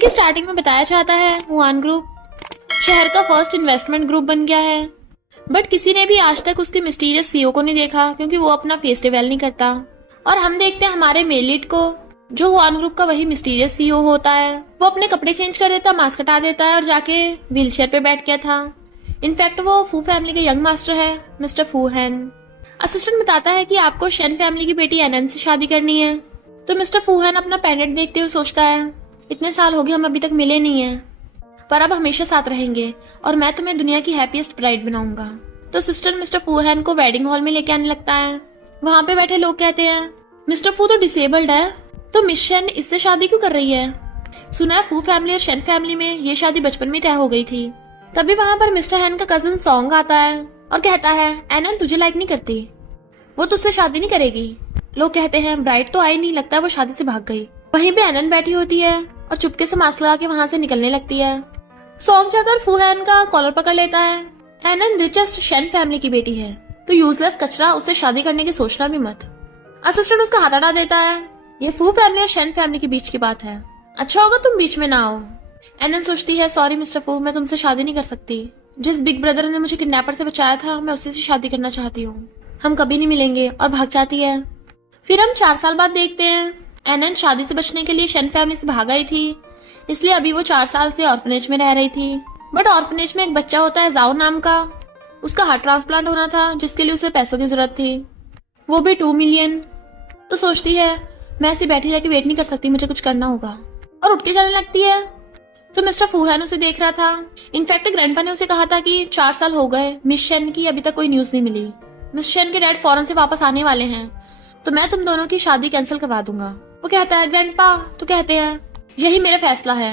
की स्टार्टिंग में बताया जाता है हुआन ग्रुप शहर का फर्स्ट इन्वेस्टमेंट ग्रुप बन गया है, बट किसी ने भी आज तक उसके मिस्टीरियस सीईओ को नहीं देखा क्योंकि वो अपना फेस रिवील नहीं करता। और हम देखते हैं हमारे मेल लीड को, जो हुआन ग्रुप का वही मिस्टीरियस सीईओ होता है। वो अपने कपड़े चेंज कर देता, मास्क हटा देता है और जाके व्हीलचेयर पे बैठ गया था। इनफैक्ट वो फू फैमिली का यंग मास्टर है, मिस्टर फू हैन। असिस्टेंट बताता है कि आपको शेन फैमिली की बेटी एनन से शादी करनी है। तो मिस्टर फू हैन अपना पेंडेंट देखते हुए सोचता है, इतने साल हो गए हम अभी तक मिले नहीं हैं, पर अब हमेशा साथ रहेंगे और मैं तुम्हें दुनिया की हैप्पीएस्ट ब्राइड बनाऊंगा। तो सिस्टर मिस्टर फू हैन को वेडिंग हॉल में लेके आने लगता है। वहाँ पे बैठे लोग कहते हैं, मिस्टर फू तो डिसेबल्ड है, तो मिस शेन इससे शादी क्यों कर रही है? सुना है फू फैमिली और शेन फैमिली में ये शादी बचपन में तय हो गई थी। तभी वहाँ पर मिस्टर हैन का कजन सॉन्ग आता है और कहता है, एनन तुझे लाइक नहीं करती, वो तुझसे शादी नहीं करेगी। लोग कहते हैं ब्राइड तो आई नहीं, लगता है वो शादी से भाग गई। वहीं पे एनन बैठी होती है और चुपके से मास्क लगा के वहाँ से निकलने लगती है। सॉन्ग जाकर फू हैन का कॉलर पकड़ लेता है। एनन रिचेस्ट शेन फैमिली की बेटी है, तो यूजलेस कचरा, उससे शादी करने की सोचना भी मत। असिस्टेंट उसका हाथ हटा देता है, ये फू फैमिली और शेन फैमिली के बीच की बात है, अच्छा होगा तुम बीच में ना आओ। एनन सोचती है, सॉरी मिस्टर फू, मैं तुमसे शादी नहीं कर सकती। जिस बिग ब्रदर ने मुझे किडनैपर से बचाया था, मैं उसी से शादी करना चाहती हूँ, हम कभी नहीं मिलेंगे, और भाग जाती है। फिर हम 4 साल बाद देखते हैं, एनन शादी से बचने के लिए शेन फैमिली से भाग आई थी, इसलिए अभी वो 4 साल से ऑर्फनेज में रह रही थी। बट ऑर्फनेज में एक बच्चा होता है जाओ नाम का, उसका हार्ट ट्रांसप्लांट होना था जिसके लिए उसे पैसों की जरूरत थी, वो भी 2 मिलियन। तो सोचती है मैं ऐसे बैठी रह के वेट नहीं कर सकती, मुझे कुछ करना होगा, और उठ के चलने लगती है। तो मिस्टर फू हैन उसे देख रहा था। इनफैक्ट ग्रैंडपा ने उसे कहा था कि 4 साल हो गए, मिस शेन की अभी तक कोई न्यूज नहीं मिली, मिस शेन के डैड फॉरेन से वापस आने वाले हैं, तो मैं तुम दोनों की शादी कैंसिल करवा दूंगा। वो कहता है, ग्रैंडपा तो कहते हैं यही मेरा फैसला है,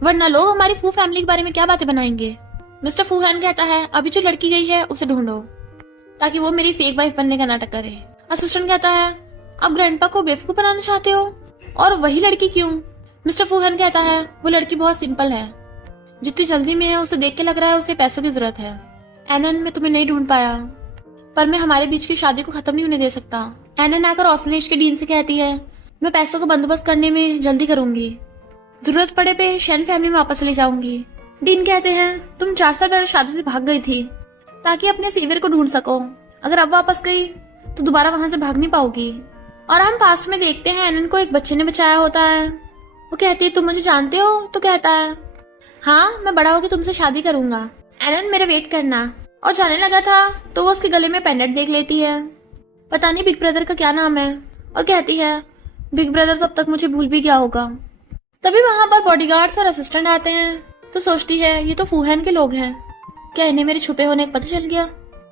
वरना लोग हमारी फू फैमिली के बारे में क्या बातें बनाएंगे। मिस्टर फू हैन कहता है, अभी जो लड़की गई है उसे ढूंढो ताकि वो मेरी फेक वाइफ बनने का नाटक करे। असिस्टेंट कहता है, आप ग्रैंडपा को बेवकूफ बनाना चाहते हो, और वही लड़की क्यों? मिस्टर फू हैन कहता है, वो लड़की बहुत सिंपल है, जितनी जल्दी में है उसे देख के लग रहा है उसे पैसों की जरूरत है। एनन मैं तुम्हें नहीं ढूंढ पाया, पर मैं हमारे बीच की शादी को खत्म नहीं होने दे सकता। एनन आकर ऑर्फनेज के डीन से कहती है, मैं पैसों का बंदोबस्त करने में जल्दी करूंगी, जरूरत पड़े पे शेन फैमिली में वापस चली जाऊंगी। डीन कहते हैं, तुम 4 साल पहले शादी से भाग गई थी ताकि अपने सेवियर को ढूंढ सको, अगर अब वापस गई तो दोबारा वहां से भाग नहीं पाओगी। और हम पास्ट में देखते हैं एनन को एक बच्चे ने बचाया होता है। वो कहती है, तुम मुझे जानते हो? तो कहता है, हाँ मैं बड़ा होकर तुमसे शादी करूंगा, एनन मेरा वेट करना। और जाने लगा था तो वो उसके गले में पेंडेंट देख लेती है, पता नहीं बिग ब्रदर का क्या नाम है, और कहती है बिग ब्रदर तो अब तक मुझे भूल भी गया होगा। तभी वहां पर बॉडीगार्ड्स और असिस्टेंट आते हैं, तो सोचती है ये तो फू हैन के लोग हैं, क्या इन्हें मेरे छुपे होने का पता चल गया?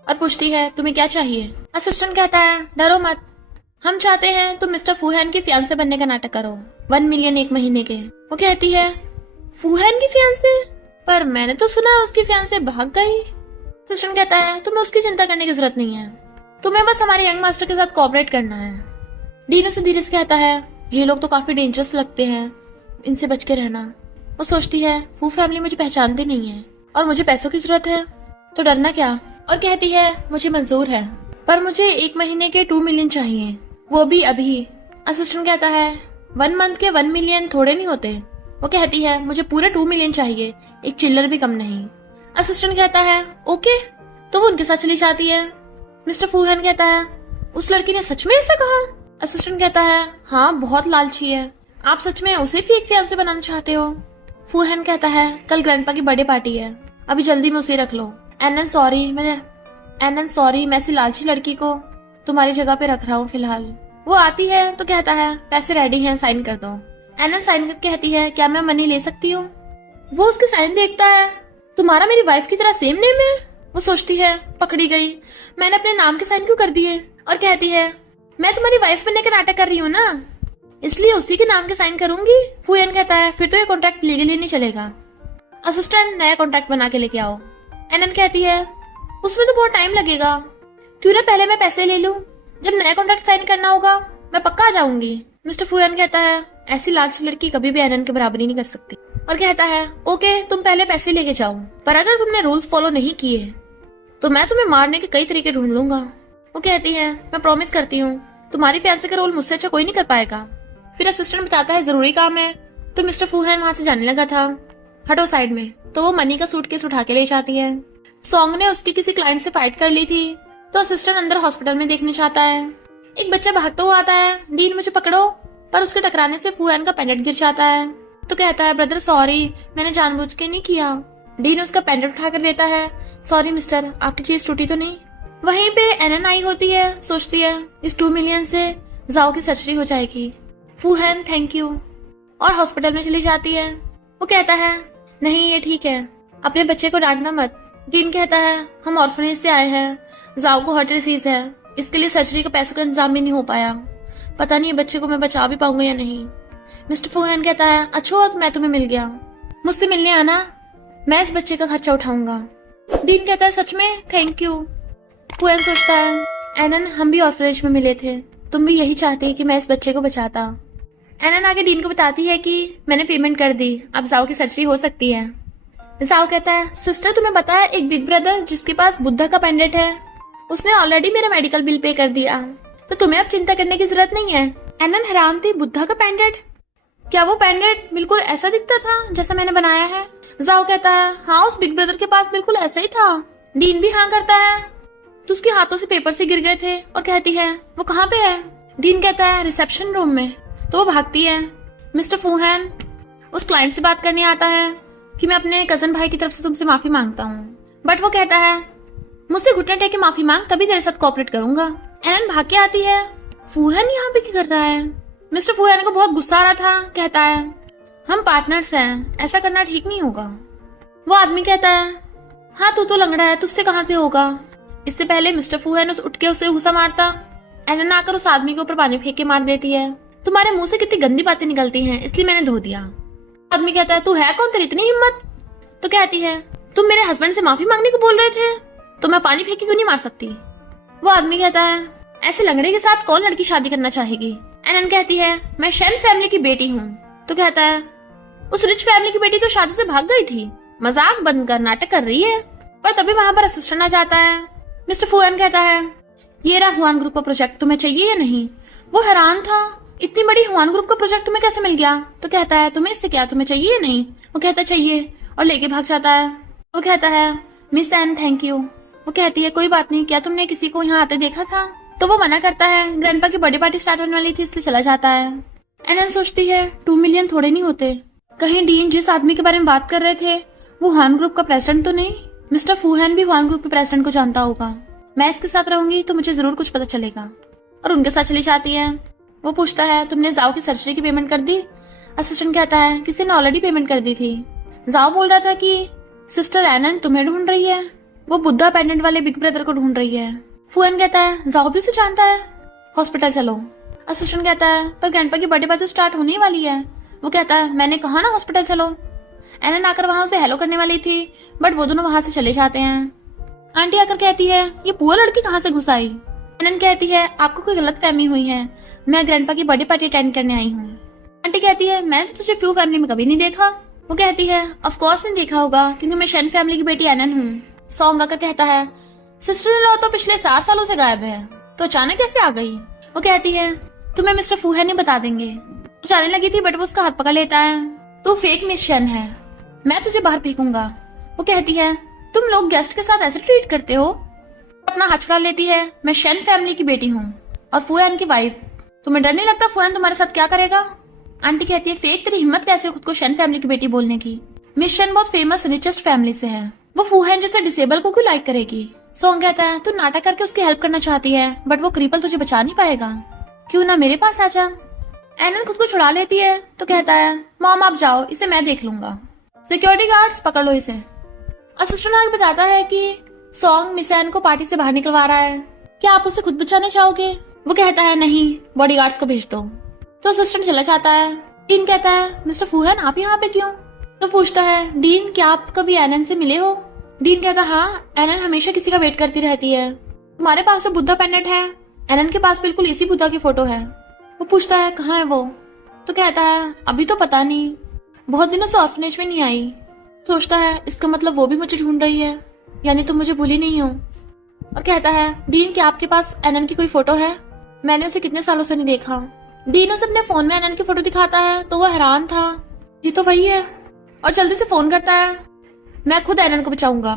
और पूछती है, तुम्हें क्या चाहिए? असिस्टेंट कहता है, डरो मत, हम चाहते हैं तुम मिस्टर फू हैन के फियांसे बनने का नाटक करो, 1 मिलियन 1 महीने के। वो कहती है, फू हैन की फियांसे? पर मैंने तो सुना उसकी फियांसे भाग गई। असिस्टेंट कहता है, तुम्हें उसकी चिंता करने की जरूरत नहीं है, तुम्हें बस हमारे यंग मास्टर के साथ कोऑपरेट करना है। डीन उसे धीरे से कहता है, ये लोग तो काफी डेंजरस लगते हैं, इनसे बच के रहना। वो सोचती है, फू फैमिली मुझे पहचानती नहीं है और मुझे पैसों की जरूरत है, तो डरना क्या। और कहती है, मुझे मंजूर है, पर मुझे 1 महीने के 2 मिलियन चाहिए, वो भी अभी। असिस्टेंट कहता है, 1 मंथ के 1 मिलियन थोड़े नहीं होते। वो कहती है, मुझे पूरे 2 मिलियन चाहिए, एक चिल्लर भी कम नहीं। असिस्टेंट कहता है, ओके, तो वो उनके साथ चली जाती है। मिस्टर फू हैन कहता है, उस लड़की ने सच में ऐसा कहा? असिस्टेंट कहता है, हाँ बहुत लालची है, आप सच में उसे फेक फियांसे बनाना चाहते हो? फू हैन कहता है, कल ग्रैंडपा की बर्थडे पार्टी है, अभी जल्दी में उसे रख लो। एनन सॉरी, मैं ऐसी लालची लड़की को तुम्हारी जगह पे रख रहा हूँ फिलहाल। वो आती है तो कहता है, पैसे रेडी हैं, साइन कर दो। एनन साइन करके कहती है, क्या मैं मनी ले सकती हूँ? वो उसके साइन देखता है, तुम्हारा मेरी वाइफ की तरह सेम नेम है। वो सोचती है, पकड़ी गई, मैंने अपने नाम के साइन क्यों कर दिए? और कहती है, मैं तुम्हारी वाइफ बनने का नाटक कर रही हूँ ना, इसलिए उसी के नाम के साइन करूंगी। फू हैन कहता है, फिर तो ये कॉन्ट्रैक्ट लीगली नहीं चलेगा, असिस्टेंट नया कॉन्ट्रैक्ट बना के लेके आओ। एनन कहती है, उसमें तो बहुत टाइम लगेगा, क्यों ना पहले मैं पैसे ले लूं, जब नया कॉन्ट्रैक्ट साइन करना होगा मैं पक्का आ जाऊंगी। मिस्टर फू हैन कहता है, ऐसी लालची लड़की कभी भी एनन की बराबरी नहीं कर सकती, और कहता है, ओके तुम पहले पैसे लेके जाओ, पर अगर तुमने रूल्स फॉलो नहीं किए तो मैं तुम्हें मारने के कई तरीके ढूंढ लूंगा। वो कहती है, मैं प्रॉमिस करती हूँ तुम्हारी फियांसे का रोल मुझसे अच्छा कोई नहीं कर पाएगा। फिर असिस्टेंट बताता है, जरूरी काम है, तो मिस्टर फूहैन वहां से जाने लगा था। हटो साइड में। तो वो मनी का सूटकेस उठा के ले जाती है। सॉन्ग ने उसकी किसी क्लाइंट से फाइट कर ली थी, तो असिस्टेंट अंदर हॉस्पिटल में देखने चाहता है। एक बच्चा भागता हुआ आता है, डीन मुझे पकड़ो, पर उसके टकराने से फूहैन का पेंडेंट गिर जाता है। तो कहता है ब्रदर सॉरी, मैंने जानबूझ के नहीं किया। डीन उसका पेंडेंट उठाकर देता है। सॉरी मिस्टर, आपकी चीज टूटी तो नहीं? वहीं पे एनन आई होती है, सोचती है इस 2 मिलियन से जाओ की सर्जरी हो जाएगी। फूहैन थैंक यू, और हॉस्पिटल में चली जाती है। वो कहता है नहीं ये ठीक है, अपने बच्चे को डांटना मत। डीन कहता है हम ऑर्फनेज से आए हैं, जाओ को हार्ट डिसीज है, इसके लिए सर्जरी का पैसों का इंतजाम भी नहीं हो पाया, पता नहीं बच्चे को मैं बचा भी पाऊंगा या नहीं। मिस्टर फूहैन कहता है अच्छा हुआ मैं तुम्हें मिल गया, मुझसे मिलने आना, मैं इस बच्चे का खर्चा उठाऊंगा। डीन कहता है सच में थैंक यू। फूहैन सोचता है एनन हम भी ऑर्फनेज में मिले थे, तुम भी यही चाहती कि मैं इस बच्चे को बचाता। एनन आगे डीन को बताती है कि मैंने पेमेंट कर दी, अब जाओ की सर्जरी हो सकती है। जाओ कहता है सिस्टर तुम्हें पता है एक बिग ब्रदर जिसके पास बुद्धा का पेंडेंट है, उसने ऑलरेडी मेरा मेडिकल बिल पे कर दिया, तो तुम्हें अब चिंता करने की जरूरत नहीं है। एनन हैरान थी, बुद्धा का पेंडेंट? क्या वो पेंडेंट बिल्कुल ऐसा दिखता था जैसा मैंने बनाया है? जाओ कहता है हाँ उस बिग ब्रदर के पास बिल्कुल ऐसा ही था। डीन भी हाँ करता है। तो उसके हाथों से पेपर से गिर गए थे, और कहती है वो कहाँ पे है? डीन कहता है रिसेप्शन रूम में। तो वो भागती है। मिस्टर फूहैन उस क्लाइंट से बात करने आता है कि मैं अपने कजन भाई की तरफ से तुमसे माफी मांगता हूँ, बट वो कहता है मुझसे घुटने टेक के माफी मांग तभी तेरे साथ कोऑपरेट करूंगा। एनन भाग के आती है। फूहैन यहाँ पे क्या कर रहा है? मिस्टर फूहैन को बहुत गुस्सा आ रहा था। कहता है हम पार्टनर्स हैं, ऐसा करना ठीक नहीं होगा। वो आदमी कहता है हाँ तू तो लंगड़ा है, तुझसे कहाँ से होगा। इससे पहले मिस्टर फूहैन उठ के उसे घुसा मारता, एनन आकर उस आदमी के ऊपर पानी फेंक के मार देती है। तुम्हारे मुंह से कितनी गंदी बातें निकलती हैं, इसलिए मैंने धो दिया। आदमी कहता है तू है कौन, तेरी इतनी हिम्मत? तो कहती है तुम मेरे हस्बैंड से माफी मांगने को बोल रहे थे, तो मैं पानी फेंक के क्यों नहीं मार सकती। वो आदमी कहता है ऐसे लंगड़े के साथ कौन लड़की शादी करना चाहेगी। एनन कहती है मैं शेन फैमिली की बेटी हूँ। तो कहता है उस रिच फैमिली की बेटी तो शादी से भाग गई थी, मजाक बंद कर, नाटक कर रही है। पर तभी वहां पर असिस्टेंट आ जाता है। मिस्टर फूहैन कहता है ये रहा हुआन ग्रुप का प्रोजेक्ट, तुम्हें चाहिए या नहीं? वो हैरान था, इतनी बड़ी हुआन ग्रुप का प्रोजेक्ट तुम्हें कैसे मिल गया? तो कहता है तुम्हें इससे क्या, तुम्हें चाहिए या नहीं? वो कहता चाहिए, और लेके भाग जाता है। वो कहता है मिस एन थैंक यू। वो कहती है कोई बात नहीं, क्या तुमने किसी को यहाँ आते देखा था? तो वो मना करता है, ग्रैंडपा की बर्थडे पार्टी स्टार्ट होने वाली थी इसलिए चला जाता है। एनन सोचती है 2 मिलियन थोड़े नहीं होते, कहीं डीन जिस आदमी के बारे में बात कर रहे थे वो हुआन ग्रुप का प्रेसिडेंट तो नहीं? मिस्टर फूहैन भी हुआन ग्रुप के प्रेसिडेंट को जानता होगा, मैं इसके साथ रहूंगी तो मुझे जरूर कुछ पता चलेगा। और उनके साथ चली जाती है। वो पूछता है तुमने जाओ की सर्जरी की पेमेंट कर दी? असिस्टेंट कहता है किसी ने ऑलरेडी पेमेंट कर दी थी। जाओ बोल रहा था कि सिस्टर एनन तुम्हें ढूंढ रही है, वो बुद्धा पेंडेंट वाले बिग ब्रदर को ढूंढ रही है। फूहैन कहता है जाओ भी उसे जानता है, हॉस्पिटल चलो। असिस्टेंट कहता है पर ग्रैंडपा की बर्थडे पार्टी स्टार्ट होने वाली है। वो कहता है मैंने कहा ना हॉस्पिटल चलो। एनन आकर वहां उसे हेलो करने वाली थी, बट वो दोनों वहां से चले जाते हैं। आंटी आकर कहती है ये पुअर लड़की कहाँ से घुस आई? एनन कहती है आपको कोई गलत फहमी हुई है, मैं ग्रैंडपा की बर्थडे पार्टी अटेंड करने आई हूँ। आंटी कहती है मैंने तो तुझे फ्यू फैमिली में कभी नहीं देखा। वो कहती है ऑफ कोर्स नहीं देखा होगा क्योंकि मैं शेन फैमिली की बेटी एनन हूँ। सॉन्ग आकर कहता है सिस्टर इन लॉ तो पिछले 4 सालों से गायब है, तो अचानक कैसे आ गई? वो कहती है तुम्हें मिस्टर फूहैन ही बता देंगे। तो जाने लगी थी बट वो उसका हाथ पकड़ लेता है। तो फेक मिस शेन है, मैं तुझे बाहर फेंकूंगा। वो कहती है तुम लोग गेस्ट के साथ ऐसे ट्रीट करते हो? अपना हाथ छुड़ा लेती है, मैं शेन फैमिली की बेटी हूँ और फूहैन की वाइफ, तुम्हें डर नहीं लगता फूहैन तुम्हारे साथ क्या करेगा? आंटी कहती है फेक तेरी हिम्मत कैसे खुद को शेन फैमिली की बेटी बोलने की? मिस शेन बहुत फेमस रिचेस्ट फैमिली से है, वो फूहैन जैसे डिसेबल को क्यों लाइक करेगी? सॉन्ग कहता है तू नाटक करके उसकी हेल्प करना चाहती है बट वो क्रीपल तुझे बचा नहीं पाएगा, क्यों ना मेरे पास आ जा। एनन खुद को छुड़ा लेती है तो कहता है मॉम आप जाओ, इसे मैं देख लूंगा। सिक्योरिटी गार्ड्स पकड़ लो इसे। असिस्टेंट आगे बताता है कि सॉन्ग मिस एन को पार्टी से बाहर निकलवा रहा है, क्या आप उसे खुद बचाना चाहोगे? वो कहता है नहीं, बॉडीगार्ड्स को भेज दो। तो असिस्टेंट चला जाता है। डीन कहता है मिस्टर फूहैन आप यहाँ पे क्यों? तो पूछता है डीन क्या आप कभी एनन से मिले हो? डीन कहता हाँ, एनन हमेशा किसी का वेट करती रहती है। तुम्हारे पास तो बुद्धा पेंडेंट है, एनन के पास बिल्कुल इसी बुद्धा की फोटो है। वो पूछता है कहाँ है वो? तो कहता है अभी तो पता नहीं, बहुत दिनों से ऑर्फनेज में नहीं आई। सोचता है इसका मतलब वो भी मुझे ढूंढ रही है, यानी तुम मुझे भूली नहीं हो। और कहता है डीन क्या आपके पास एनन की कोई फोटो है? मैंने उसे कितने सालों से नहीं देखा। डीन उसे अपने फोन में एनन की फोटो दिखाता है तो वो हैरान था, ये तो वही है, और जल्दी से फोन करता है, मैं खुद एनन को बचाऊंगा।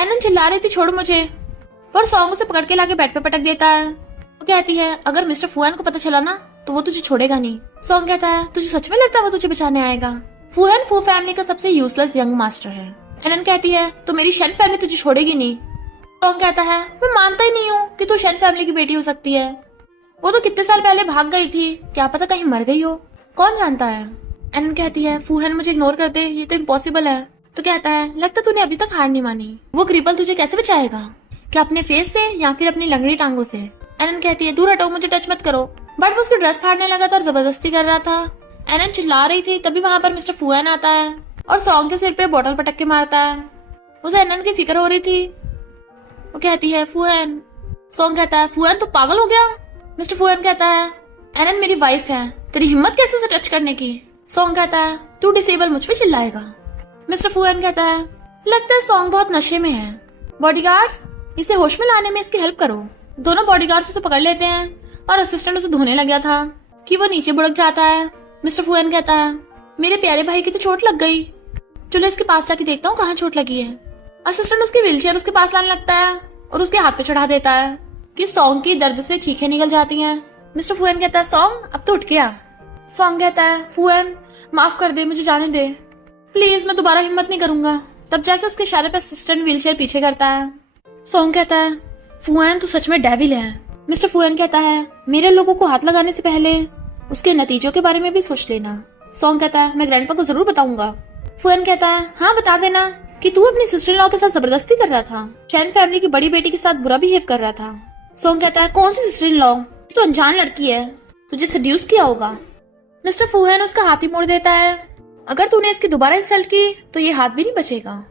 एनन चिल्ला रही थी छोड़ मुझे, पर सॉन्ग उसे पकड़ के लाके बेड पे पटक देता है। वो कहती है अगर मिस्टर फुआन को पता चला ना तो वो तुझे छोड़ेगा नहीं। सॉन्ग कहता है तुझे सच में लगता है वो तुझे बचाने आएगा? फुआन फू फैमिली का सबसे यूजलेस यंग मास्टर है। एनन कहती है तो मेरी शन फैमिली तुझे छोड़ेगी नहीं। सॉन्ग कहता है मैं मानता ही नहीं हूँ कि तू शन फैमिली की बेटी हो सकती है। वो तो कितने साल पहले भाग गई थी, क्या पता कहीं मर गई हो, कौन जानता है। एनन कहती है फूहन मुझे इग्नोर कर दे, ये तो इम्पॉसिबल है। तो कहता है लगता तूने अभी तक हार नहीं मानी। वो क्रिपल तुझे कैसे बचाएगा, क्या अपने फेस से या फिर अपनी लंगड़ी टांगों से? एनन कहती है दूर हटो, मुझे टच मत करो। बट वो उसकी ड्रेस फाड़ने लगा था और जबरदस्ती कर रहा था। एनन चिल्ला रही थी, तभी वहां पर मिस्टर फुआन आता है और सॉन्ग के सिर पे बोतल पटक के मारता है। उसे एनन की फिक्र हो रही थी। वो कहती है फुआन। सॉन्ग कहता है फुआन तो पागल हो गया। मिस्टर फुआन कहता है एनन मेरी वाइफ है, तेरी हिम्मत कैसे उसे टच करने की? सॉन्ग कहता है तू डिसेबल मुझ पे चिल्लाएगा। मिस्टर फुआन कहता है लगता है सॉन्ग बहुत नशे में है, बॉडीगार्ड्स इसे होश में लाने में इसकी हेल्प करो। दोनों बॉडीगार्ड्स उसे पकड़ लेते हैं और असिस्टेंट उसे धोने लग गया था कि वो नीचे बुड़क जाता है। मिस्टर फुआन कहता है मेरे प्यारे भाई की तो चोट लग गई, चलो इसके पास जाके देखता हूँ कहाँ चोट लगी है। असिस्टेंट उसकी व्हीलचेयर उसके पास लाने लगता है और उसके हाथ पे चढ़ा देता है कि सॉन्ग की दर्द से चीखें निकल जाती हैं। मिस्टर फुआन कहता है सॉन्ग अब तो उठ गया। सॉन्ग कहता है फुआन माफ कर दे, मुझे जाने दे प्लीज, मैं दोबारा हिम्मत नहीं करूंगा। तब जाके उसके इशारे पे असिस्टेंट व्हीलचेयर पीछे करता है। सॉन्ग कहता है फुआन तू सच में डेविल है। मिस्टर फुआन कहता है मेरे लोगों को हाथ लगाने से पहले उसके नतीजों के बारे में भी सोच लेना। सॉन्ग कहता है मैं ग्रैंडपा को जरूर बताऊंगा। फुआन कहता है हाँ बता देना कि तू अपनी सिस्टर इन लॉ के साथ जबरदस्ती कर रहा था, चैन फैमिली की बड़ी बेटी के साथ बुरा बिहेव कर रहा था। सॉन्ग कहता है कौन सी सिस्टर इन लॉ, तो अनजान लड़की है, तुझे सड्यूस किया होगा। मिस्टर फुआन उसका हाथ ही मोड़ देता है, अगर तूने इसकी दोबारा इंसल्ट की तो ये हाथ भी नहीं बचेगा।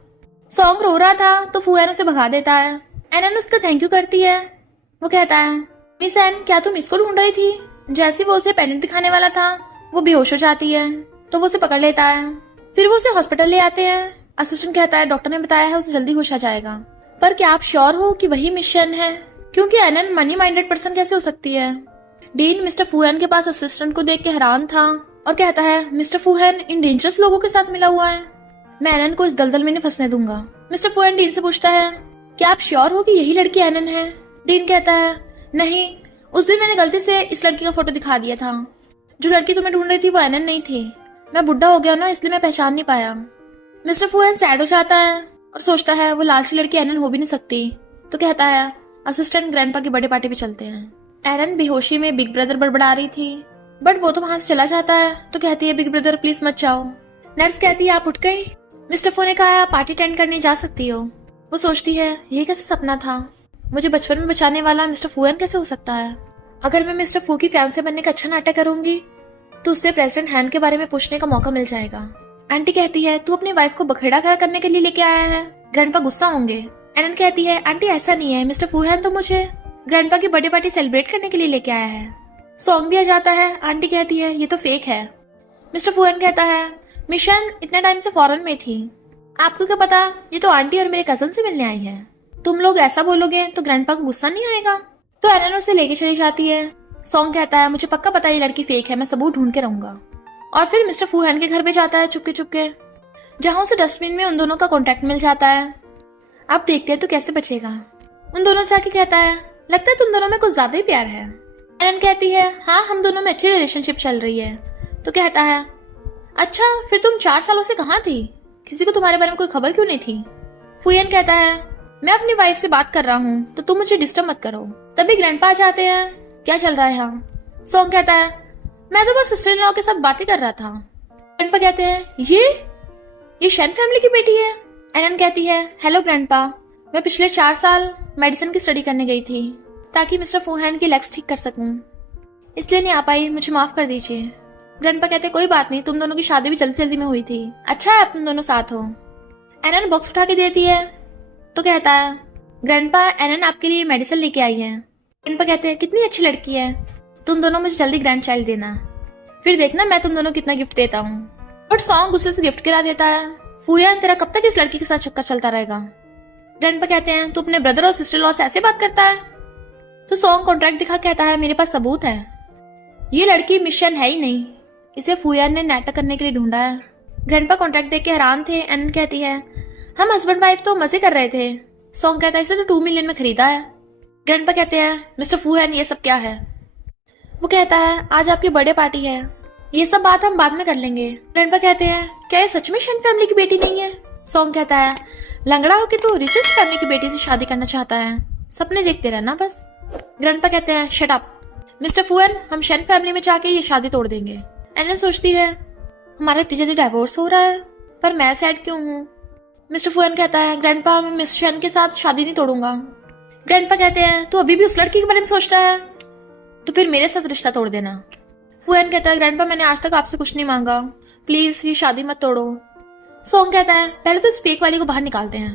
सॉन्ग रो रहा था तो फुआन उसे भगा देता है। एनन उसका थैंक यू करती है। वो कहता है मिस एन क्या तुम इसको ढूंढ रही थी? जैसे वो उसे पेनेट दिखाने वाला था वो बेहोश हो जाती है तो वो उसे पकड़ लेता है। फिर वो उसे हॉस्पिटल ले आते हैं। असिस्टेंट कहता है डॉक्टर ने बताया है उसे जल्दी होश आ जाएगा, पर क्या आप श्योर हो कि वही मिशन है? क्योंकि एनन मनी माइंडेड पर्सन कैसे हो सकती है? डीन मिस्टर फुआन के पास असिस्टेंट को देख के हैरान था और कहता है मिस्टर फुआन इन डेंजरस लोगों के साथ मिला हुआ है, मैं एनन को इस दलदल में नहीं फंसने दूंगा। मिस्टर फुआन डीन से पूछता है क्या आप श्योर हो कि यही लड़की एनन है? डीन कहता है नहीं, उस दिन मैंने गलती से इस लड़की का फोटो दिखा दिया था, जो लड़की तुम्हें ढूंढ रही थी वो एनन नहीं थी, मैं बुढ़ा हो गया ना इसलिए मैं पहचान नहीं पाया। मिस्टर फुआन सैड हो जाता है और सोचता है वो लालची लड़की एनन हो भी नहीं सकती, तो कहता है असिस्टेंट ग्रैंडपा की बर्थडे पार्टी पे चलते हैं। एनन बेहोशी में बिग ब्रदर बड़बड़ा रही थी, बट वो तो वहां से चला जाता है तो कहती है बिग ब्रदर प्लीज मत जाओ। नर्स कहती है आप उठ गई? मिस्टर फू ने कहा आप पार्टी अटेंड करने जा सकती हो। वो सोचती है ये कैसे सपना था, मुझे बचपन में बचाने वाला मिस्टर फुआन कैसे हो सकता है? अगर मैं मिस्टर फू की फैंसे बनने का अच्छा नाटक करूंगी तो उससे प्रेसिडेंट हैन के बारे में पूछने का मौका मिल जाएगा। आंटी कहती है तू अपनी वाइफ को बखेड़ा खड़ा करने के लिए लेके आया है, ग्रैंडपा गुस्सा होंगे। एनन कहती है आंटी ऐसा नहीं है, मिस्टर फुआन तो मुझे ग्रैंडपा की बर्थडे पार्टी सेलिब्रेट करने के लिए लेके आया है। सॉन्ग भी आ जाता है। आंटी कहती है ये तो फेक है। मिस्टर फुआन कहता है मिशन इतने टाइम से फॉरेन में थी, आपको क्या पता, ये तो आंटी और मेरे कजन से मिलने आई है, तुम लोग ऐसा बोलोगे तो ग्रैंडपा को गुस्सा नहीं आएगा? तो एनन उसे लेके चली जाती है। सॉन्ग कहता है मुझे पक्का पता ये लड़की फेक है, मैं सबूत ढूंढ के रहूंगा। और फिर मिस्टर फुआन के घर पे जाता है चुपके चुपके, जहां उसे डस्टबिन में उन दोनों का कॉन्टेक्ट मिल जाता है। अब देखते हैं तो कैसे बचेगा। उन दोनों जाके कहता है लगता है तुम दोनों में कुछ ज्यादा ही प्यार है। एनन कहती है हाँ हम दोनों में अच्छी रिलेशनशिप चल रही है। तो कहता है अच्छा फिर तुम 4 सालों से कहाँ थी, किसी को तुम्हारे बारे में कोई खबर क्यों नहीं थी? फुआन कहता है मैं अपनी वाइफ से बात कर रहा हूँ तो तुम मुझे डिस्टर्ब मत करो। तभी ग्रैंडपा आ जाते हैं, क्या चल रहा है यहाँ? सॉन्ग कहता है मैं तो बस सिस्टर इन लॉ के साथ बातें कर रहा था। ग्रैंडपा कहते हैं ये शन फैमिली की बेटी है। एनन कहती है हेलो ग्रैंडपा, मैं पिछले 4 साल मेडिसिन की स्टडी करने गई थी ताकि मिस्टर फुआन की लेग्स ठीक कर सकूं, इसलिए नहीं आ पाई, मुझे माफ कर दीजिए। ग्रैंडपा कहते कोई बात नहीं, तुम दोनों की शादी भी जल्दी जल्दी में हुई थी, अच्छा है अब तुम दोनों साथ हो। एनन बॉक्स उठा के देती है तो कहता है ग्रैंडपा एनन आपके लिए मेडिसिन लेके आई है। ग्रैंडपा कहते हैं कितनी अच्छी लड़की है, तुम दोनों मुझे जल्दी ग्रैंड चाइल्ड देना, फिर देखना मैं तुम दोनों कितना गिफ्ट देता हूँ। बट सॉन्ग गुस्से से गिफ्ट गिरा देता है। फुआन तेरा कब तक इस लड़की के साथ चक्कर चलता रहेगा? ग्रैंडपा कहते हैं तू अपने ब्रदर और सिस्टर लॉ से ऐसे बात करता है? तो सॉन्ग कॉन्ट्रैक्ट दिखा कहता है मेरे पास सबूत है, ये लड़की मिशन है ही नहीं, इसे फुआन ने नाटक करने के लिए ढूंढा है। ग्रैंडपा कॉन्ट्रैक्ट देख के हैरान थे। एनन कहती है हम हस्बैंड वाइफ तो मजे कर रहे थे। सॉन्ग कहता है इसे तो 2 मिलियन में खरीदा है। ग्रैंडपा कहते हैं मिस्टर फूहैन ये सब क्या है। वो कहता है आज आपकी बर्थडे पार्टी है, ये सब बात हम बाद में कर लेंगे। ग्रैंडपा कहते हैं क्या ये सच में शन फैमिली की बेटी नहीं है। सॉन्ग कहता है लंगड़ा होके तो रिचेस्ट फैमिली की बेटी से शादी करना चाहता है, सपने देखते रहना बस। ग्रैंडपा कहते हैं शट अप मिस्टर फूहैन, हम शन फैमिली में जाके ये शादी तोड़ देंगे। एनन सोचती है हमारा इतनी जल्दी डाइवोर्स हो रहा है, पर मैं सैड क्यों हूँ। मिस्टर फूहैन कहता है ग्रैंडपा मैं मिस शन के साथ शादी नहीं तोड़ूंगा। ग्रैंडपा कहते हैं तू अभी भी उस लड़की के बारे में सोचता है, तो फिर मेरे साथ रिश्ता तोड़ देना। फूहैन कहता है ग्रैंडपा मैंने आज तक आपसे कुछ नहीं मांगा, प्लीज ये शादी मत तोड़ो। सॉन्ग कहता है पहले तो इस फेक वाली को बाहर निकालते हैं।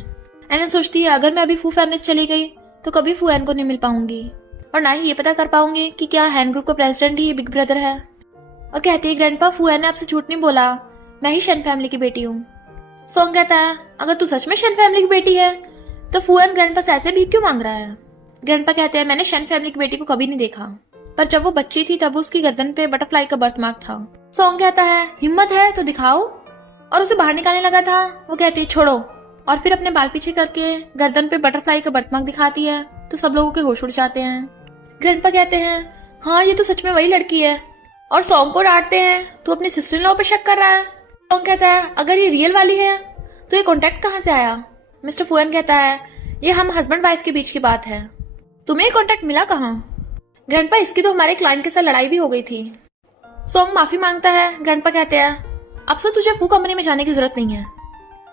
एनन सोचती है अगर मैं अभी फू फैमिली से चली गई तो कभी फूहैन को नहीं मिल पाऊंगी और ना ही ये पता कर पाऊंगी कि क्या हैन ग्रुप का प्रेसिडेंट ही बिग ब्रदर है। और कहती है ग्रैंडपा फूहैन ने आपसे झूठ नहीं बोला, मैं ही शन फैमिली की बेटी हूँ। सॉन्ग कहता है अगर तू सच में शन फैमिली की बेटी है तो फूहैन ग्रैंडपा से ऐसे भीख क्यों मांग रहा है। ग्रैंडपा कहते हैं मैंने शन फैमिली की बेटी को कभी नहीं देखा, पर जब वो बच्ची थी तब उसकी गर्दन पे बटरफ्लाई का बर्थमार्क था। सॉन्ग कहता है हिम्मत है तो दिखाओ, और उसे बाहर निकालने लगा था। वो कहती है छोड़ो, और फिर अपने बाल पीछे करके गर्दन पे बटरफ्लाई का बर्थमार्क दिखाती है तो सब लोगों के होश उड़ जाते हैं। ग्रैंडपा कहते हैं हाँ ये तो सच में वही लड़की है, और सॉन्ग को डांटते हैं तू अपनी सिस्टर इन लॉ पे शक कर रहा है। सॉन्ग कहता है अगर ये रियल वाली है तो ये कॉन्टेक्ट कहाँ से आया। मिस्टर फूहैन कहता है ये हम हस्बैंड वाइफ के बीच की बात है, तुम्हें ये कॉन्टेक्ट मिला कहाँ। ग्रैंडपा इसकी तो हमारे क्लाइंट के साथ लड़ाई भी हो गई थी। सॉन्ग माफी मांगता है। ग्रैंडपा कहते हैं अब से तुझे फू कंपनी में जाने की जरूरत नहीं है।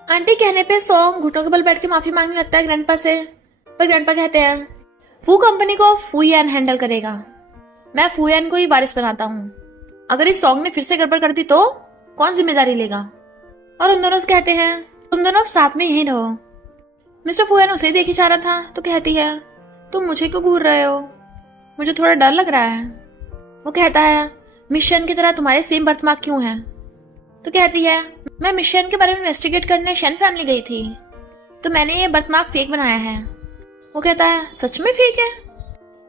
आंटी कहने पे सॉन्ग घुटनों के बल बैठ के माफी मांगने लगता है ग्रैंडपा से, पर ग्रैंडपा कहते हैं फू कंपनी को फूहैन हैंडल करेगा, मैं फूहैन को ही वारिस बनाता हूँ, अगर इस सॉन्ग ने फिर से गड़बड़ कर दी तो कौन जिम्मेदारी लेगा। और उन दोनों से कहते हैं तुम दोनों साथ में यहीं रहो। मिस्टर फूहैन उसे देखे जा रहा था तो कहती है तुम मुझे क्यों घूर रहे हो, मुझे थोड़ा डर लग रहा है। वो कहता है मिशन की तरह तुम्हारे सेम बर्थमार्क क्यों है। तो कहती है मैं मिशन के बारे में इन्वेस्टिगेट करने शन फैमिली गई थी तो मैंने ये बर्थमार्क फेक बनाया है। वो कहता है सच में फेक है।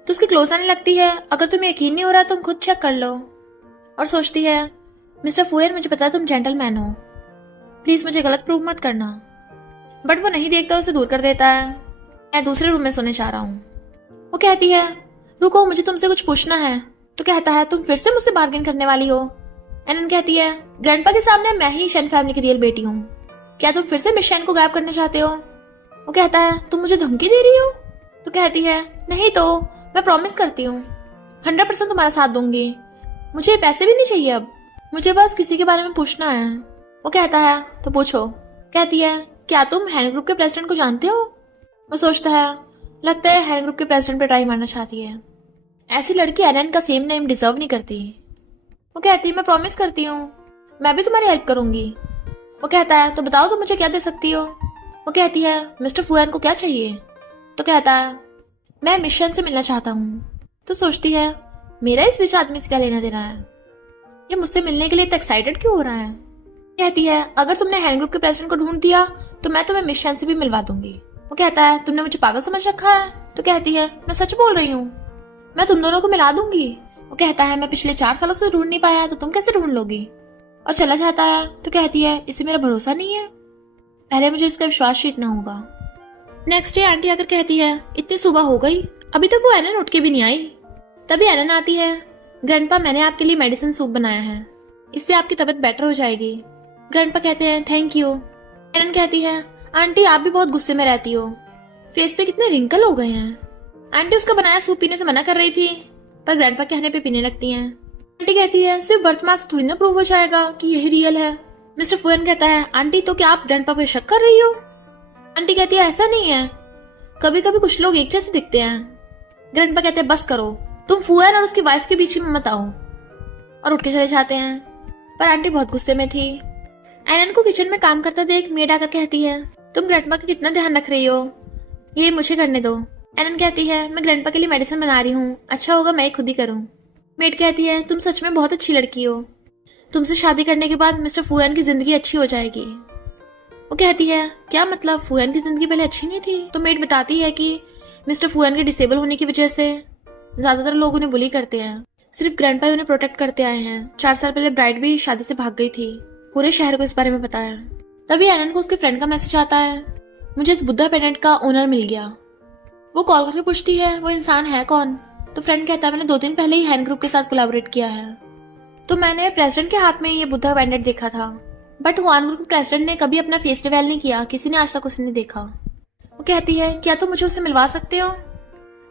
तो उसकी क्लोज आने लगती है अगर तुम्हें यकीन नहीं हो रहा तुम खुद चेक कर लो। और सोचती है मिस्टर फूहैन मुझे पता है तुम जेंटलमैन हो, प्लीज मुझे गलत प्रूव मत करना। बट वो नहीं देखता, उसे दूर कर देता है। मैं दूसरे रूम में सोने जा रहा हूँ। वो कहती है रुको मुझे तुमसे कुछ पूछना है। तो कहता है तुम फिर से मुझसे बार्गेन करने वाली हो। एनन कहती है ग्रैंडपा के सामने मैं ही शन फैमिली की रियल बेटी हूँ, क्या तुम फिर से मिस शन को गायब करना चाहते हो। वो कहता है तुम मुझे धमकी दे रही हो। तो कहती है नहीं तो मैं प्रॉमिस करती हूँ 100% तुम्हारा साथ दूंगी, मुझे पैसे भी नहीं चाहिए, अब मुझे बस किसी के बारे में पूछना है। वो कहता है तो पूछो। कहती है क्या तुम हैन ग्रुप के प्रेसिडेंट को जानते हो। वो सोचता है लगता है हैन ग्रुप के प्रेसिडेंट पे ट्राई मारना चाहती है, ऐसी लड़की एनन का सेम नेम डिजर्व नहीं करती। वो कहती है मैं प्रॉमिस करती हूँ मैं भी तुम्हारी हेल्प करूंगी। वो कहता है तो बताओ तुम मुझे क्या दे सकती हो। वो कहती है मिस्टर फूहैन को क्या चाहिए। तो कहता है मैं मिशन से मिलना चाहता हूँ। तो सोचती है मेरा इस रिच आदमी से क्या लेना देना है, ये मुझसे मिलने के लिए इतना एक्साइटेड क्यों हो रहा है। कहती है अगर तुमने हैन ग्रुप के प्रेसिडेंट को ढूंढ दिया तो मैं तुम्हें मिशन से भी मिलवा दूंगी। वो कहता है तुमने मुझे पागल समझ रखा है। तो कहती है मैं सच बोल रही हूँ, मैं तुम दोनों को मिला दूंगी। वो कहता है मैं पिछले 4 सालों से ढूंढ नहीं पाया तो तुम कैसे ढूंढ लोगी। और चला जाता है। तो कहती है इसे मेरा भरोसा नहीं है, पहले मुझे इसका विश्वास जीतना होगा। नेक्स्ट डे आंटी आकर कहती है इतनी सुबह हो गई अभी तक वो एनन उठ के भी नहीं आई। तभी एनन आती है। ग्रैंडपा मैंने आपके लिए मेडिसिन सूप बनाया है, इससे आपकी तबीयत बेटर हो जाएगी। ग्रैंडपा कहते हैं थैंक यू। एनन कहती है आंटी आप भी बहुत गुस्से में रहती हो, फेस पे कितने रिंकल हो गए हैं। आंटी उसका बनाया सूप पीने से मना कर रही थी पर ग्रैंडपा कहने पे पीने लगती हैं। आंटी कहती है सिर्फ बर्थमार्क से थोड़ी ना प्रूव हो जाएगा कि यही रियल है। मिस्टर फूहैन कहता है आंटी तो क्या आप ग्रैंडपा पे शक कर रही हो। आंटी कहती है ऐसा नहीं है, कभी कभी कुछ लोग एक जैसे दिखते हैं। ग्रैंडपा कहते हैं बस करो, तुम फूहैन और उसकी वाइफ के बीच में मत आओ, और उठ के चले जाते हैं। पर आंटी बहुत गुस्से में थी। एनन को किचन में काम करता देख मेड आकर कहती है तुम ग्रैंडपा का कितना ध्यान रख रही हो, ये मुझे करने दो। एनन कहती है मैं ग्रैंडपा के लिए मेडिसिन बना रही हूँ, अच्छा होगा मैं खुद ही करूँ। मेड कहती है तुम सच में बहुत अच्छी लड़की हो, तुमसे शादी करने के बाद मिस्टर फूहैन की जिंदगी अच्छी हो जाएगी। वो कहती है क्या मतलब, फूहैन की जिंदगी पहले अच्छी नहीं थी। तो मेड बताती है कि मिस्टर फूहैन के डिसेबल होने की वजह से ज्यादातर लोग उन्हें बुली करते हैं, सिर्फ ग्रैंडपा उन्हें प्रोटेक्ट करते आए हैं। 4 साल पहले ब्राइड भी शादी से भाग गई थी। पूरे शहर को इस बारे में बताया। तभी एनन को उसके फ्रेंड का मैसेज आता है, मुझे इस बुद्धा पेंडेंट का ओनर मिल गया। वो कॉल करके पूछती है वो इंसान है कौन। तो फ्रेंड कहता है मैंने 2 दिन पहले ही हैंड ग्रुप के साथ कोलैबोरेट किया है, तो मैंने प्रेसिडेंट के हाथ में ये बुद्धा पेंडेंट देखा था, बट हुआन ग्रुप के प्रेसिडेंट ने कभी अपना फेस रिवील नहीं किया, किसी ने आज तक उसे नहीं देखा। वो कहती है क्या तुम मुझे उससे मिलवा सकते हो।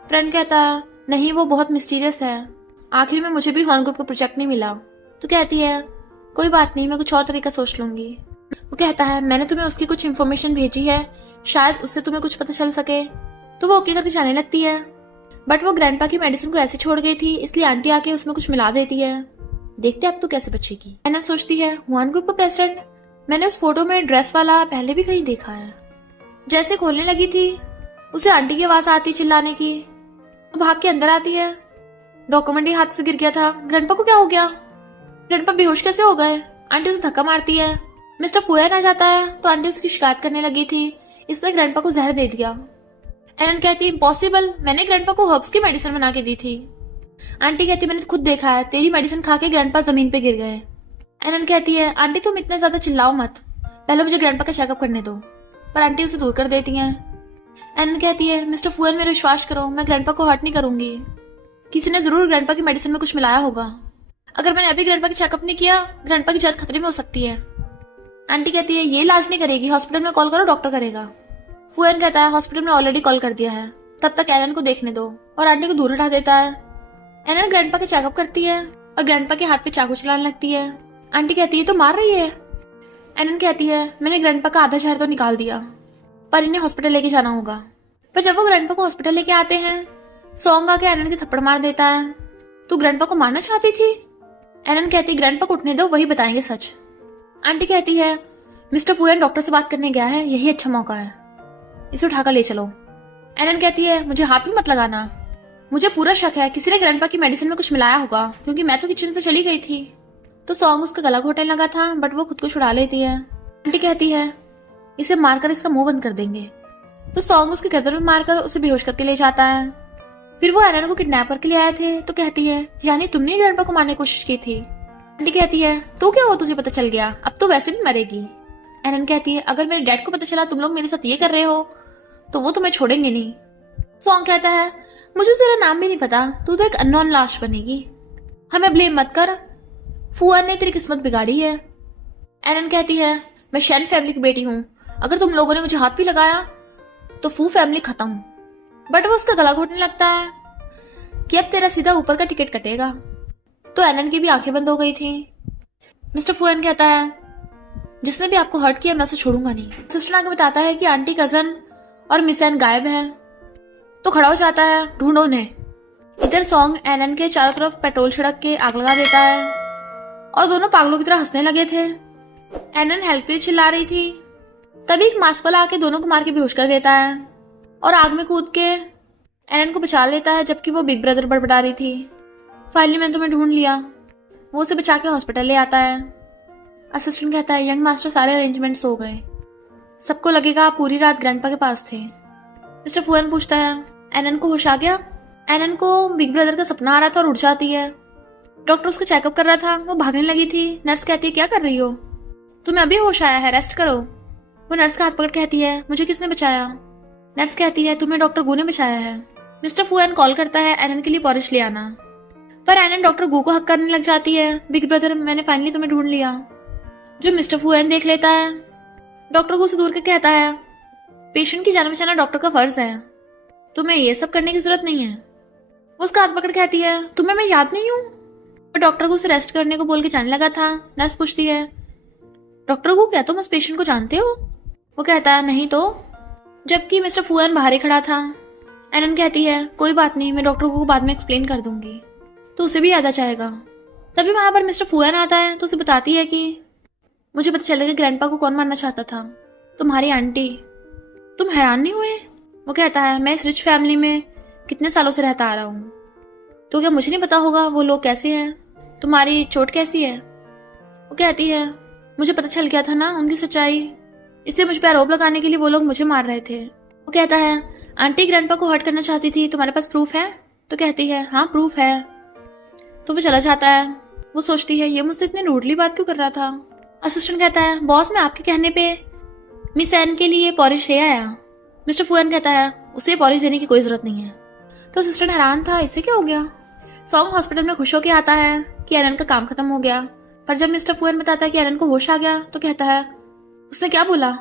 फ्रेंड कहता है नहीं, वो बहुत मिस्टीरियस है, आखिर में मुझे भी हुआन ग्रुप का प्रोजेक्ट नहीं मिला। तो कहती है कोई बात नहीं, मैं कुछ और तरीका सोच लूंगी। वो कहता है मैंने तुम्हें उसकी कुछ इन्फॉर्मेशन भेजी है, शायद उससे तुम्हें कुछ पता चल सके। तो वो ओके करके जाने लगती है, बट वो ग्रैंडपा की मेडिसिन को ऐसे छोड़ गई थी, इसलिए आंटी आके उसमें कुछ मिला देती है। देखते अब तो कैसे बचेगी। एना सोचती है हुआन ग्रुप का प्रेसिडेंट, मैंने उस फोटो में ड्रेस वाला पहले भी कहीं देखा है। जैसे खोलने लगी थी उसे आंटी की आवाज आती चिल्लाने की, तो भाग के अंदर आती है। डॉक्यूमेंट ही हाथ से गिर गया था। ग्रैंडपा को क्या हो गया, ग्रैंडपा बेहोश कैसे हो गए। आंटी उसे धक्का मारती है। मिस्टर फुयन आ जाता है, तो आंटी उसकी शिकायत करने लगी थी, इसने ग्रैंडपा को जहर दे दिया। एनन कहती है इम्पॉसिबल, मैंने ग्रैंडपा को हर्ब्स की मेडिसिन बना के दी थी। आंटी कहती है मैंने खुद देखा है, तेरी मेडिसिन खा के ग्रैंडपा जमीन पे गिर गए। एनन कहती है आंटी तुम इतना ज्यादा चिल्लाओ मत, पहले मुझे ग्रैंडपा का चेकअप करने दो, पर आंटी उसे दूर कर देती हैं। एनन कहती है मिस्टर फुयन मेरा विश्वास करो, मैं ग्रैंडपा को हर्ट नहीं करूंगी, किसी ने जरूर ग्रैंडपा की मेडिसिन में कुछ मिलाया होगा। अगर मैंने अभी ग्रैंडपा की चेकअप नहीं किया, ग्रैंडपा की जान खतरे में हो सकती है। आंटी कहती है ये इलाज नहीं करेगी, हॉस्पिटल में कॉल करो, डॉक्टर करेगा। फुयन कहता है हॉस्पिटल में ऑलरेडी कॉल कर दिया है, तब तक एनन को देखने दो, और आंटी को दूर हटा देता है। एनन ग्रैंडपा के चेकअप करती है और ग्रैंडपा के हाथ पे चाकू चलाने लगती है। आंटी कहती है तो मार रही है। एनन कहती है मैंने ग्रैंडपा का आधा शहर तो निकाल दिया, पर इन्हें हॉस्पिटल लेके जाना होगा। पर जब वो ग्रैंडपा को हॉस्पिटल लेके आते हैं, सॉन्ग आके एनन के थप्पड़ मार देता है। तू ग्रैंडपा को मारना चाहती थी। एनन कहती है ग्रैंडपा को उठने दो, वही बताएंगे सच। आंटी कहती है मिस्टर फुयन डॉक्टर से बात करने गया है, यही अच्छा मौका है, इसे उठाकर ले चलो। एनन कहती है मुझे हाथ में मत लगाना, मुझे पूरा शक है किसी ने ग्रैंडपा की मेडिसिन में कुछ मिलाया होगा, क्योंकि मैं तो किचन से चली गई थी। तो सॉन्ग उसका गला घोटने लगा था, बट वो खुद को छुड़ा लेती है। आंटी कहती है इसे मारकर इसका मुंह बंद कर देंगे। तो सॉन्ग उसके गर्दन में मारकर उसे बेहोश करके ले जाता है। फिर वो एनन को किडनैप करके ले आए थे। तो कहती है यानी तुमने ग्रैंडपा को मारने की कोशिश की थी। आंटी कहती है तू क्या हो, तुझे पता चल गया, अब तो वैसे भी मरेगी। एनन कहती है अगर मेरे डैड को पता चला तुम लोग मेरे साथ ये कर रहे हो, तो वो तुम्हें छोड़ेंगे नहीं। सॉन्ग कहता है मुझे तेरा नाम भी नहीं पता, तू तो एक अननोन लाश बनेगी, हमें ब्लेम मत कर, फुआ ने तेरी किस्मत बिगाड़ी है। एनन कहती है मैं शैन फैमिली की बेटी हूँ, अगर तुम लोगों ने मुझे हाथ भी लगाया तो फू फैमिली खत्म। बट वो उसका गला घोटने लगता है कि अब तेरा सीधा ऊपर का टिकट कटेगा। तो एनन की भी आंखें बंद हो गई थी। मिस्टर फुयन कहता है जिसने भी आपको हर्ट किया मैं उसे छोड़ूंगा नहीं। सिस्टर आगे बताता है कि आंटी, कजन और मिस एन गायब है। तो खड़ा हो जाता है ढूंढो उन्हें। इधर सॉन्ग एनन के चारों तरफ पेट्रोल छिड़क के आग लगा देता है और दोनों पागलों की तरह हंसने लगे थे। एनन हेल्प के लिए चिल्ला रही थी, तभी एक मास्क वाला आके दोनों को मार के बेहोश कर देता है और आग में कूद के एनन को बचा लेता है, जबकि वो बिग ब्रदर बड़बड़ा रही थी, फाइनली मैंने तुम्हें ढूंढ लिया। वो उसे बचा के हॉस्पिटल ले आता है। असिस्टेंट कहता है यंग मास्टर सारे अरेंजमेंट्स हो गए, सबको लगेगा आप पूरी रात ग्रैंडपा के पास थे। मिस्टर फुयन पूछता है एनन को होश आ गया। एनन को बिग ब्रदर का सपना आ रहा था और उठ जाती है। डॉक्टर उसका चेकअप कर रहा था, वो भागने लगी थी। नर्स कहती है क्या कर रही हो, तुम्हें अभी होश आया है, रेस्ट करो। वो नर्स का हाथ पकड़ कहती है मुझे किसने बचाया। नर्स कहती है तुम्हें डॉक्टर गू ने बचाया है। मिस्टर फुयन कॉल करता है एनन के लिए पॉरिश ले आना, पर एनन डॉक्टर गू को हक करने लग जाती है, बिग ब्रदर मैंने फाइनली तुम्हें ढूंढ लिया। जो मिस्टर फुयन देख लेता है, डॉक्टर गू से दूर के कहता है पेशेंट की जान बचाना डॉक्टर का फर्ज है, तुम्हें ये सब करने की जरूरत नहीं है। वो उसका हाथ पकड़ कहती है तुम्हें मैं याद नहीं हूँ। और डॉक्टर गू उसे रेस्ट करने को बोल के जाने लगा था। नर्स पूछती है डॉक्टर गू क्या तुम उस पेशेंट को जानते हो। वो कहता है नहीं तो, जबकि मिस्टर फुयन बाहर ही खड़ा था। एनन कहती है कोई बात नहीं, मैं डॉक्टर को बाद में एक्सप्लेन कर दूंगी, तो उसे भी याद आ जाएगा। तभी वहां पर मिस्टर फुयन आता है, तो उसे बताती है कि मुझे पता चला कि ग्रैंडपा को कौन मारना चाहता था, तुम्हारी आंटी। तुम हैरान नहीं हुए। वो कहता है मैं इस रिच फैमिली में कितने सालों से रहता आ रहा हूँ, तो क्या मुझे नहीं पता होगा वो लोग कैसे हैं, तुम्हारी चोट कैसी है। वो कहती है मुझे पता चल गया था ना उनकी सच्चाई, इसलिए मुझ पर आरोप लगाने के लिए वो लोग मुझे मार रहे थे। वो कहता है आंटी ग्रैंडपा को हर्ट करना चाहती थी, तुम्हारे पास प्रूफ है। तो कहती है हाँ प्रूफ है। तो वो चला जाता है। वो सोचती है ये मुझसे इतनी रूडली बात क्यों कर रहा था। असिस्टेंट कहता है बॉस मैं आपके कहने पे मिस एन के लिए पॉरिश ले आया। मिस्टर फुएन कहता है उसे पॉरिश देने की कोई जरूरत नहीं है। तो असिस्टेंट हैरान था, इससे क्या हो गया। सॉन्ग हॉस्पिटल में खुश होकर आता है कि एरन का काम खत्म हो गया, पर जब मिस्टर फुएन बताता है कि एरन को होश आ गया तो कहता है उसने क्या बोला,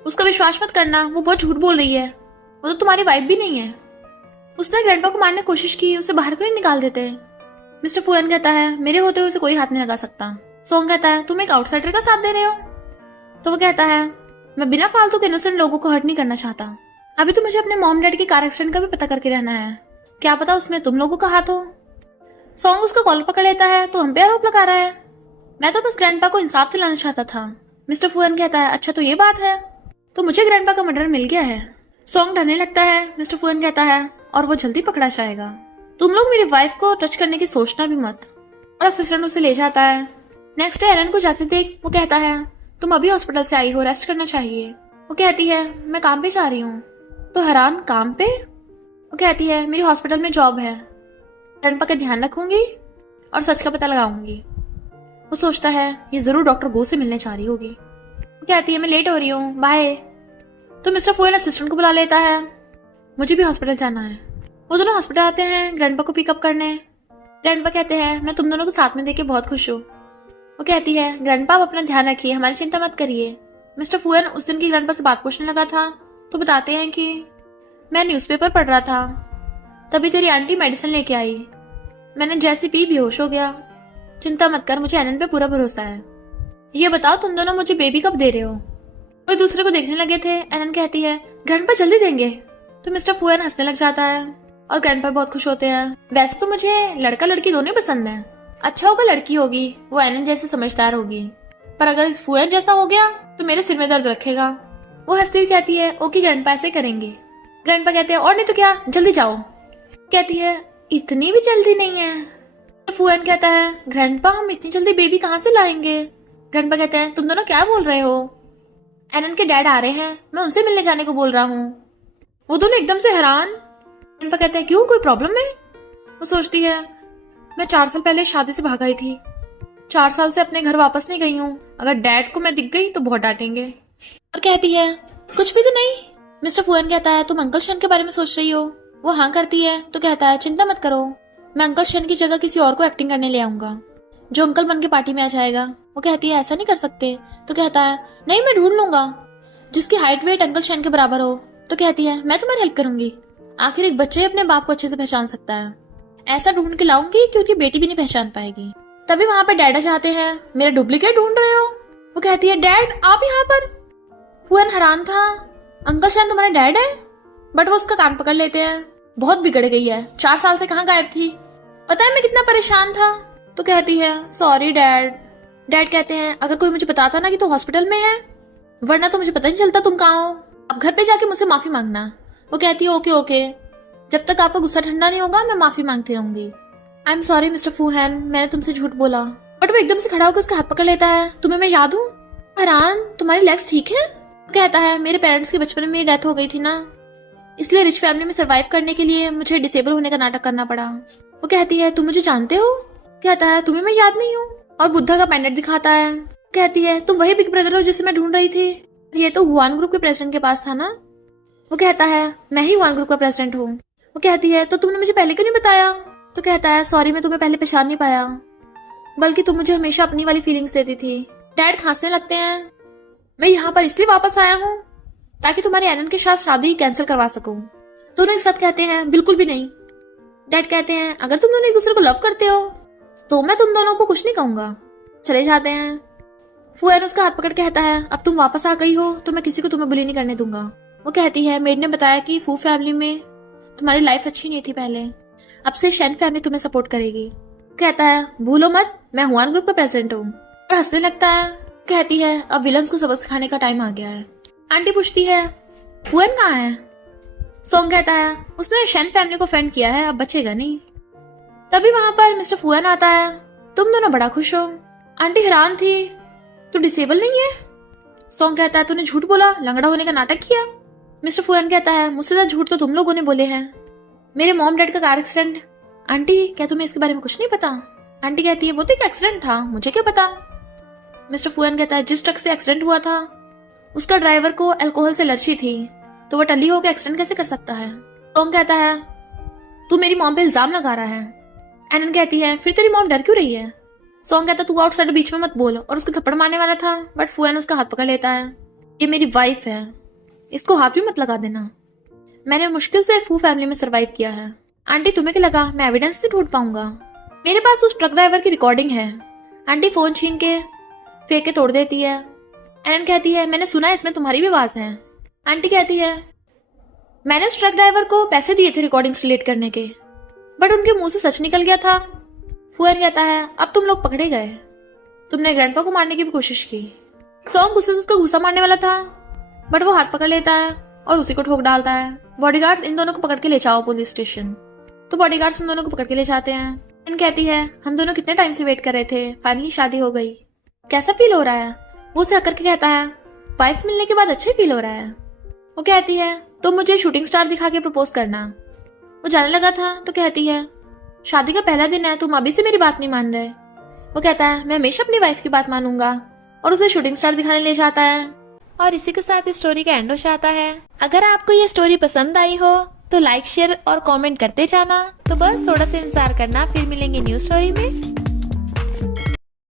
उसका विश्वास मत करना, वो बहुत झूठ बोल रही है, वो तो तुम्हारी वाइफ भी नहीं है। उसने ग्रैंडपा को मारने की कोशिश की, उसे बाहर क्यों नहीं निकाल देते। मिस्टर फुएन कहता है मेरे होते हुए उसे कोई हाथ नहीं लगा सकता। सॉन्ग कहता है तुम एक आउटसाइडर का साथ दे रहे हो। तो वो कहता है मैं बिना फालतू के इनोसेंट लोगों को हर्ट नहीं करना चाहता। अभी तो मुझे अपने मॉम डैड के कार एक्सीडेंट का भी पता करके रहना है, क्या पता उसमें तुम लोगों का हाथ हो। सॉन्ग उसका कॉलर पकड़ लेता है तो हम पे आरोप लगा रहा है। मैं तो बस ग्रैंडपा को इंसाफ दिलाना चाहता था। मिस्टर फुएन कहता है अच्छा तो ये बात है, तो मुझे ग्रैंडपा का मर्डर मिल गया है। सॉन्ग डरने लगता है। मिस्टर फुएन कहता है और वो जल्दी पकड़ा जाएगा, तुम लोग मेरी वाइफ को टच करने की सोचना भी मत। और असिस्टेंट उसे ले जाता है। नेक्स्ट डे एरन को जाते देख वो कहता है तुम अभी हॉस्पिटल से आई हो, रेस्ट करना चाहिए। वो कहती है मैं काम पे जा रही हूँ। तो हैरान काम पे। वो कहती है मेरी हॉस्पिटल में जॉब है, ग्रैंडपा का ध्यान रखूंगी और सच का पता लगाऊंगी। वो सोचता है ये जरूर डॉक्टर गो से मिलने जा रही होगी। वो कहती है मैं लेट हो रही हूँ, बाय। तो मिस्टर फुएन असिस्टेंट को बुला लेता है, मुझे भी हॉस्पिटल जाना है। वो दोनों हॉस्पिटल आते हैं ग्रैंडपा को पिकअप करने। ग्रैंडपा कहते हैं मैं तुम दोनों को साथ में देख के बहुत खुश हूँ। वो कहती है ग्रैंडपा आप अपना ध्यान रखिए, हमारी चिंता मत करिए। मिस्टर फुएन उस दिन की ग्रैंडपा से बात पूछने लगा था तो बताते हैं कि मैं न्यूज़पेपर पढ़ रहा था, तभी तेरी आंटी मेडिसिन लेके आई, मैंने जैसे पी बेहोश हो गया। चिंता मत कर, मुझे एनन पे पूरा भरोसा है। ये बताओ तुम दोनों मुझे बेबी कब दे रहे हो। वो दूसरे को देखने लगे थे। एनन कहती है ग्रैंडपा जल्दी देंगे। तो मिस्टर फुएन हंसने लग जाता है और ग्रैंडपा बहुत खुश होते हैं। वैसे तो मुझे लड़का लड़की दोनों पसंद है, अच्छा होगा लड़की होगी, वो एनन जैसे समझदार होगी, पर अगर इस फुएन जैसा हो गया तो मेरे सिर में दर्द रखेगा। वो हंसती हुई कहती है ओके ग्रैंडपा ऐसे करेंगे। ग्रैंडपा कहते हैं और नहीं तो क्या, जल्दी जाओ। कहती है इतनी भी जल्दी नहीं है। फुएन कहता है ग्रैंडपा हम इतनी जल्दी बेबी कहाँ से लाएंगे। ग्रैंडपा कहते हैं तुम दोनों क्या बोल रहे हो, एनन के डैड आ रहे हैं, मैं उनसे मिलने जाने को बोल रहा हूँ। वो दोनों एकदम से हैरान। ग्रैंडपा कहते हैं क्यों, कोई प्रॉब्लम है। वो सोचती है मैं 4 साल पहले शादी से भाग आई थी, 4 साल से अपने घर वापस नहीं गई हूँ, अगर डैड को मैं दिख गई तो बहुत डांटेंगे। और कहती है कुछ भी तो नहीं। मिस्टर फुएन कहता है तुम अंकल शन के बारे में सोच रही हो। वो हाँ करती है तो कहता है चिंता मत करो, मैं अंकल शन की जगह किसी और को एक्टिंग करने ले आऊंगा जो अंकल बन के पार्टी में आ जाएगा। वो कहती है ऐसा नहीं कर सकते। तो कहता है नहीं मैं ढूंढ लूंगा जिसकी हाइट वेट अंकल शन के बराबर हो। तो कहती है मैं तुम्हारी हेल्प करूंगी, आखिर एक बच्चे अपने बाप को अच्छे से पहचान सकता है, ऐसा ढूंढ के लाऊंगी कि उनकी बेटी भी नहीं पहचान पाएगी। तभी वहां पे डैडा जाते हैं, मेरा डुप्लीकेट ढूंढ रहे हो। वो कहती है डैड आप यहाँ पर। फुएन हैरान था, अंकल शन तुम्हारा डैड है। बट वो उसका कान पकड़ लेते हैं, बहुत बिगड़ गई है, 4 साल से कहाँ गायब थी, पता है मैं कितना परेशान था। तो कहती है सॉरी डैड। डैड कहते हैं अगर कोई मुझे बताता ना कि तू हॉस्पिटल में है, वरना तो मुझे पता नहीं चलता तुम कहाँ हो, अब घर पे जाके मुझसे माफी मांगना। वो कहती है ओके ओके, जब तक आपका गुस्सा ठंडा नहीं होगा मैं माफी मांगती रहूंगी। आई एम सॉरी मिस्टर फुएन, मैंने तुमसे झूठ बोला। बट वो एकदम से खड़ा होकर उसका हाथ पकड़ लेता है, तुम्हें मैं याद हूँ। हैरान तुम्हारी लेग्स ठीक है। वो कहता है मेरे पेरेंट्स के बचपन में मेरी डेथ हो गई थी ना, इसलिए रिच फैमिली में सरवाइव करने के लिए मुझे डिसेबल होने का नाटक करना पड़ा। वो कहती है तुम मुझे जानते हो। कहता है तुम्हें मैं याद नहीं हूँ, और बुद्धा का पेंडेंट दिखाता है। कहती है तुम वही बिग ब्रदर हो जिसे मैं ढूंढ रही थी, ये तो हुआन ग्रुप के प्रेसिडेंट के पास था ना। वो कहता है मैं ही हुआन ग्रुप का प्रेसिडेंट हूँ। वो कहती है तो तुमने मुझे पहले क्यों नहीं बताया। तो कहता है सॉरी मैं तुम्हें पहले पहचान नहीं पाया, बल्कि तुम मुझे हमेशा अपनी वाली फीलिंग्स देती थी। डैड खांसने लगते हैं, मैं यहाँ पर इसलिए वापस आया हूँ ताकि तुम्हारे एनन के साथ शादी कैंसिल करवा सकूं। दोनों एक साथ कहते हैं बिल्कुल भी नहीं। डैड कहते हैं अगर तुम दोनों एक दूसरे को लव करते हो तो मैं तुम दोनों को कुछ नहीं कहूंगा। चले जाते हैं। फुएन उसका हाथ पकड़ कहता है अब तुम वापस आ गई हो तो मैं किसी को तुम्हें बुली नहीं करने दूंगा। वो कहती है मेड ने बताया कि फू फैमिली में तुम्हारी लाइफ अच्छी नहीं थी पहले, अब से शेन फैमिली तुम्हें सपोर्ट करेगी। कहता है भूलो मत मैं हुआन ग्रुप का प्रेसिडेंट हूँ। और हंसने लगता है। कहती है अब विलन्स को सबक सिखाने का टाइम आ गया है। आंटी पूछती है फुएन कहाँ है। सॉन्ग कहता है उसने शेन फैमिली को फ्रेंड किया है, अब बचेगा नहीं। तभी वहां पर मिस्टर फुएन आता है, तुम दोनों बड़ा खुश हो। आंटी हैरान थी, तू डिसेबल नहीं है। सॉन्ग कहता है तूने झूठ बोला, लंगड़ा होने का नाटक किया। मिस्टर फुएन कहता है मुझसे ज्यादा झूठ तो तुम लोगों ने बोले हैं, मेरे मॉम डैड का कार एक्सीडेंट। आंटी क्या तुम्हें इसके बारे में कुछ नहीं पता। आंटी कहती है वो तो एक एक्सीडेंट था, मुझे क्या पता। मिस्टर फुआन कहता है जिस ट्रक से एक्सीडेंट हुआ था उसका ड्राइवर को अल्कोहल से एलर्जी थी, तो वो टल्ली होकर एक्सीडेंट कैसे कर सकता है। सॉन्ग कहता है तू मेरी मॉम पे इल्जाम लगा रहा है। एनन कहती है फिर तेरी मॉम डर क्यों रही है। सॉन्ग कहता है तू आउटसाइडर बीच में मत बोल, और उसको थप्पड़ मारने वाला था बट फुआन उसका हाथ पकड़ लेता है। ये मेरी वाइफ है, इसको हाथ भी मत लगा देना। मैंने मुश्किल से फू फैमिली में सरवाइव किया है। आंटी तुम्हें क्या लगा मैं एविडेंस नहीं ढूंढ पाऊंगा। मेरे पास उस ट्रक ड्राइवर की रिकॉर्डिंग है। आंटी फोन छीन के फेंक के तोड़ देती है। एनन कहती है मैंने सुना है इसमें तुम्हारी भी आवाज है। आंटी कहती है मैंने उस ट्रक ड्राइवर को पैसे दिए थे रिकॉर्डिंग्स डिलीट करने के, बट उनके मुंह से सच निकल गया था। फुआन कहता है अब तुम लोग पकड़े गए, तुमने ग्रैंडपा को मारने की भी कोशिश की। सॉन्ग गुस्से से उसको घुसा मारने वाला था बट वो हाथ पकड़ लेता है और उसी को ठोक डालता है। बॉडीगार्ड्स इन दोनों को पकड़ के ले जाओ पुलिस स्टेशन। तो बॉडीगार्ड्स उन दोनों को पकड़ के ले जाते हैं। एनन कहती है हम दोनों कितने टाइम से वेट कर रहे थे, फाइनली शादी हो गई, कैसा फील हो रहा है। वो उसे हक करके कहता है वाइफ मिलने के बाद अच्छा फील हो रहा है। वो कहती है तो मुझे शूटिंग स्टार दिखा के प्रपोज करना। वो जाने लगा था तो कहती है शादी का पहला दिन है, तुम अभी से मेरी बात नहीं मान रहे। वो कहता है मैं हमेशा अपनी वाइफ की बात मानूंगा, और उसे शूटिंग स्टार दिखाने ले जाता है। और इसी के साथ इस स्टोरी का एंड हो जाता है। अगर आपको ये स्टोरी पसंद आई हो तो लाइक शेयर और कमेंट करते जाना। तो बस थोड़ा सा इंतजार करना, फिर मिलेंगे न्यू स्टोरी में।